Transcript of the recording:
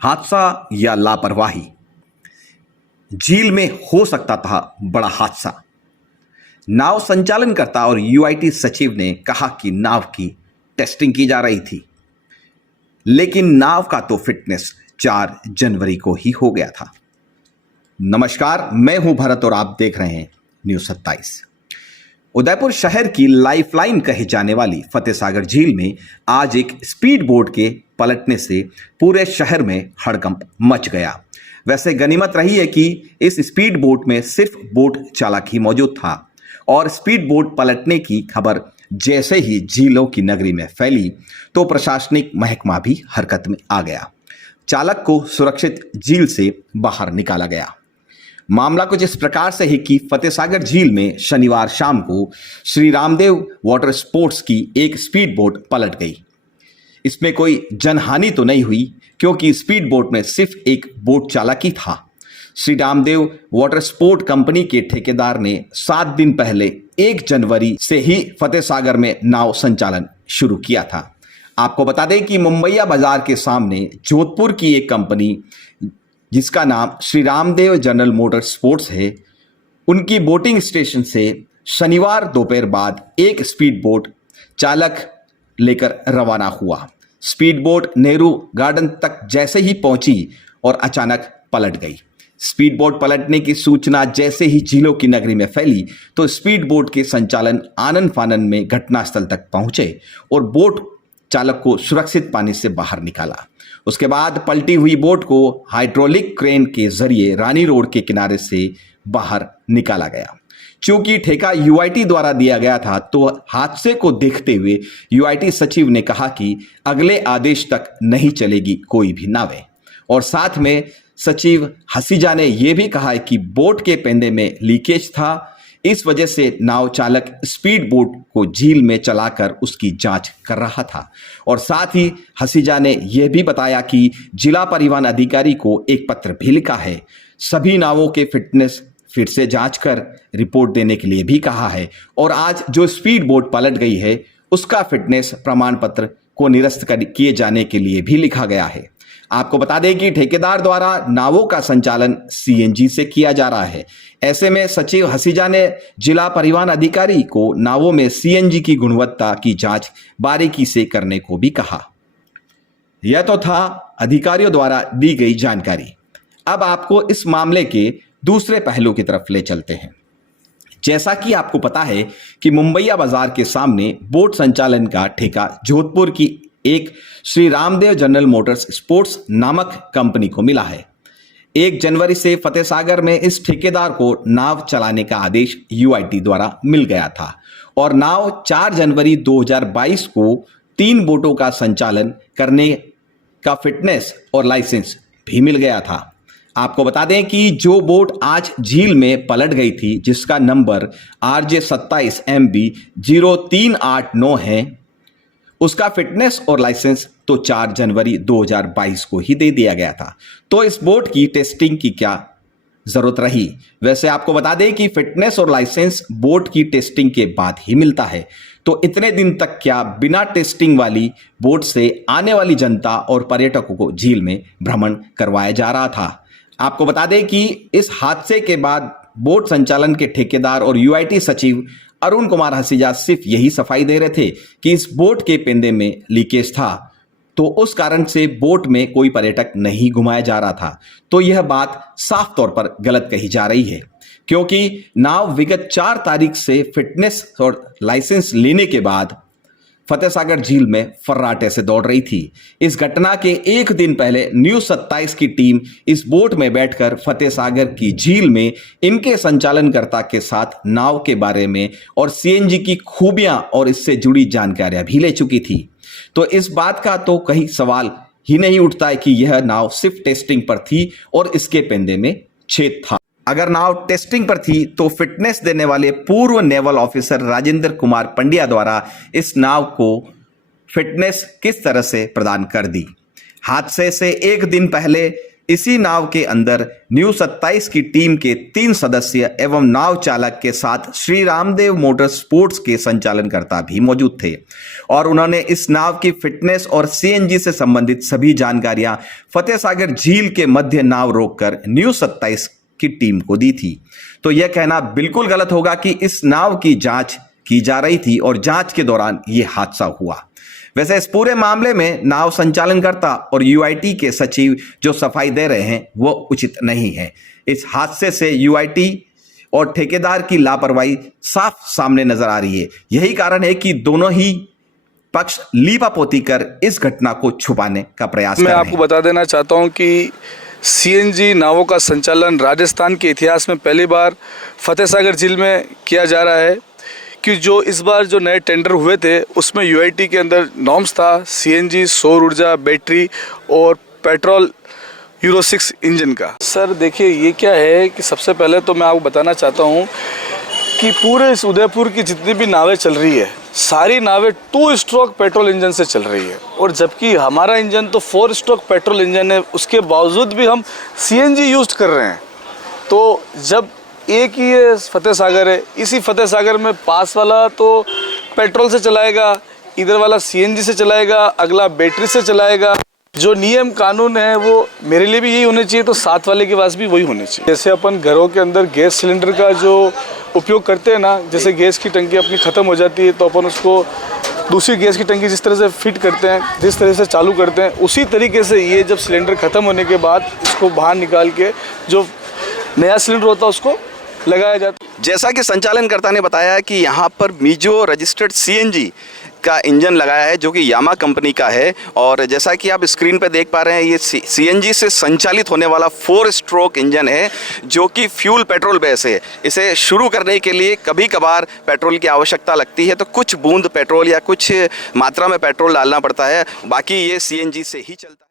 हादसा या लापरवाही, झील में हो सकता था बड़ा हादसा। नाव संचालनकर्ता और यूआईटी सचिव ने कहा कि नाव की टेस्टिंग की जा रही थी, लेकिन नाव का तो फिटनेस 4 जनवरी को ही हो गया था। नमस्कार, मैं हूं भरत और आप देख रहे हैं न्यूज़ 27। उदयपुर शहर की लाइफलाइन कही जाने वाली फतेहसागर झील में आज एक स्पीड बोट के पलटने से पूरे शहर में हड़कंप मच गया। वैसे गनीमत रही है कि इस स्पीड बोट में सिर्फ बोट चालक ही मौजूद था और स्पीड बोट पलटने की खबर जैसे ही झीलों की नगरी में फैली तो प्रशासनिक महकमा भी हरकत में आ गया। चालक को सुरक्षित झील से बाहर निकाला गया। मामला कुछ इस प्रकार से है कि फतेहसागर झील में शनिवार शाम को श्री रामदेव वाटर स्पोर्ट्स की एक स्पीड बोट पलट गई। इसमें कोई जनहानि तो नहीं हुई क्योंकि स्पीड बोट में सिर्फ एक बोट चालक ही था। Shri Ramdev water sport company के ठेकेदार ने 7 दिन पहले 1 जनवरी से ही फतेहसागर में नाव संचालन शुरू किया था। आपको बता दें कि मुंबईया बाजार के सामने जोधपुर की एक कंपनी जिसका नाम Shri Ramdev general motor sports है, उनकी बोटिंग स्टेशन से शनिवार दोपहर बाद एक स्पीड बोट चालक लेकर रवाना हुआ। स्पीड बोट नेहरू गार्डन तक जैसे ही पहुंची और अचानक पलट गई। स्पीड बोट पलटने की सूचना जैसे ही झीलों की नगरी में फैली तो स्पीड बोट के संचालन आनन फानन में घटनास्थल तक पहुंचे और बोट चालक को सुरक्षित पानी से बाहर निकाला। उसके बाद पलटी हुई बोट को हाइड्रोलिक क्रेन के जरिए रानी रोड के किनारे से बाहर निकाला गया। चूंकि ठेका यूआईटी द्वारा दिया गया था तो हादसे को देखते हुए यूआईटी सचिव ने कहा कि अगले आदेश तक नहीं चलेगी कोई भी नावें। और साथ में सचिव हसीजा ने यह भी कहा है कि बोट के पेंदे में लीकेज था, इस वजह से नाव चालक स्पीड बोट को झील में चलाकर उसकी जांच कर रहा था। और साथ ही हसीजा ने यह भी बताया कि जिला परिवहन अधिकारी को एक पत्र भी लिखा है। सभी नावों के फिटनेस फिर से जांच कर रिपोर्ट देने के लिए भी कहा है और आज जो स्पीड बोट पलट गई है उसका फिटनेस प्रमाण पत्र को निरस्त किए जाने के लिए भी लिखा गया है। आपको बता दें कि ठेकेदार द्वारा नावों का संचालन सीएनजी से किया जा रहा है। ऐसे में सचिव हसीजा ने जिला परिवहन अधिकारी को नावों में सीएनजी की गुणवत्ता की जांच बारीकी से करने को भी कहा। यह तो था अधिकारियों द्वारा दी गई जानकारी। अब आपको इस मामले के दूसरे पहलू की तरफ ले चलते हैं। जैसा कि आपको पता है कि मुंबईया बाजार के सामने बोट संचालन का ठेका जोधपुर की एक Shri Ramdev general Motors sports नामक कंपनी को मिला है। 1 जनवरी से फतेहसागर में इस ठेकेदार को नाव चलाने का आदेश यूआईटी द्वारा मिल गया था और नाव 4 जनवरी 2022 को 3 बोटों का संचालन करने का फिटनेस और लाइसेंस भी मिल गया था। आपको बता दें कि जो बोट आज झील में पलट गई थी जिसका नंबर RJ27 MB 0389 है, उसका फिटनेस और लाइसेंस तो 4 जनवरी 2022 को ही दे दिया गया था। तो इस बोट की टेस्टिंग की क्या जरूरत रही? वैसे आपको बता दें कि फिटनेस और लाइसेंस बोट की टेस्टिंग के बाद ही मिलता है। तो इतने दिन तक क्या बिना टेस्टिंग वाली बोट से आने वाली जनता और पर्यटकों को झील में भ्रमण करवाया जा रहा था? आपको बता दें कि इस हादसे के बाद बोट संचालन के ठेकेदार और यूआईटी सचिव अरुण कुमार हसीजा सिर्फ यही सफाई दे रहे थे कि इस बोट के पेंदे में लीकेज था, तो उस कारण से बोट में कोई पर्यटक नहीं घुमाया जा रहा था। तो यह बात साफ तौर पर गलत कही जा रही है क्योंकि नाव विगत 4 तारीख से फिटनेस और लाइसेंस लेने के बाद फतेहसागर झील में फर्राटे से दौड़ रही थी। इस घटना के 1 दिन पहले न्यूज़ 27 की टीम इस बोट में बैठकर फतेहसागर की झील में इनके संचालनकर्ता के साथ नाव के बारे में और सीएनजी की खूबियां और इससे जुड़ी जानकारियां भी ले चुकी थी। तो इस बात का तो कहीं सवाल ही नहीं उठता है कि यह नाव सिर्फ टेस्टिंग पर थी और इसके पेंदे में छेद था। अगर नाव टेस्टिंग पर थी तो फिटनेस देने वाले पूर्व नेवल ऑफिसर राजेंद्र कुमार पंड्या द्वारा इस नाव को फिटनेस किस तरह से प्रदान कर दी? हादसे से 1 दिन पहले इसी नाव के अंदर न्यू 27 की टीम के 3 सदस्य एवं नाव चालक के साथ श्री रामदेव मोटर स्पोर्ट्स के संचालनकर्ता भी मौजूद थे और उन्होंने इस नाव की फिटनेस और सीएनजी से संबंधित सभी जानकारियां फतेह सागर झील के मध्य नाव रोककर न्यू 27 की टीम को दी थी। तो यह कहना बिल्कुल गलत होगा कि इस नाव की जांच की जा रही थी और जांच के दौरान यह हादसा हुआ। वैसे इस पूरे मामले में नाव संचालनकर्ता और यूआईटी के सचिव जो सफाई दे रहे हैं वो उचित नहीं है। इस हादसे से यूआईटी और ठेकेदार की लापरवाही साफ सामने नजर आ रही है। यही कारण है कि दोनों ही पक्ष लीपापोती कर इस घटना को छुपाने का प्रयास कर रहे हैं। मैं आपको बता देना चाहता हूं कि सीएनजी नावों का संचालन राजस्थान के इतिहास में पहली बार फतेह सागर झील में किया जा रहा है कि जो इस बार जो नए टेंडर हुए थे उसमें यूआईटी के अंदर नॉर्म्स था सीएनजी, सौर ऊर्जा, बैटरी और पेट्रोल यूरो 6 इंजन का। सर देखिए ये क्या है कि सबसे पहले तो मैं आपको बताना चाहता हूँ कि पूरे इस उदयपुर की जितनी भी नावें चल रही है सारी नावें 2 स्ट्रोक पेट्रोल इंजन से चल रही है और जबकि हमारा इंजन तो 4 स्ट्रोक पेट्रोल इंजन है, उसके बावजूद भी हम सीएनजी यूज कर रहे हैं। तो जब एक ही ये फतेह सागर है, इसी फतेह सागर में पास वाला तो पेट्रोल से चलाएगा, इधर वाला सीएनजी से चलाएगा, अगला बैटरी से चलाएगा। जो नियम कानून है वो मेरे लिए भी यही होने चाहिए, तो साथ वाले के पास भी वही होने चाहिए। जैसे अपन घरों के अंदर गैस सिलेंडर का जो उपयोग करते हैं ना, जैसे गैस की टंकी अपनी ख़त्म हो जाती है तो अपन उसको दूसरी गैस की टंकी जिस तरह से फिट करते हैं, जिस तरह से चालू करते हैं, उसी तरीके से ये जब सिलेंडर ख़त्म होने के बाद इसको बाहर निकाल के जो नया सिलेंडर होता है उसको लगाया जाता है। जैसा कि संचालनकर्ता ने बताया कि यहाँ पर मीजो रजिस्टर्ड सीएनजी का इंजन लगाया है जो कि यामा कंपनी का है और जैसा कि आप स्क्रीन पर देख पा रहे हैं ये सीएनजी से संचालित होने वाला 4 स्ट्रोक इंजन है जो कि फ्यूल पेट्रोल बेस है। इसे शुरू करने के लिए कभी कभार पेट्रोल की आवश्यकता लगती है तो कुछ बूंद पेट्रोल या कुछ मात्रा में पेट्रोल डालना पड़ता है, बाकी ये सीएनजी से ही चलता है।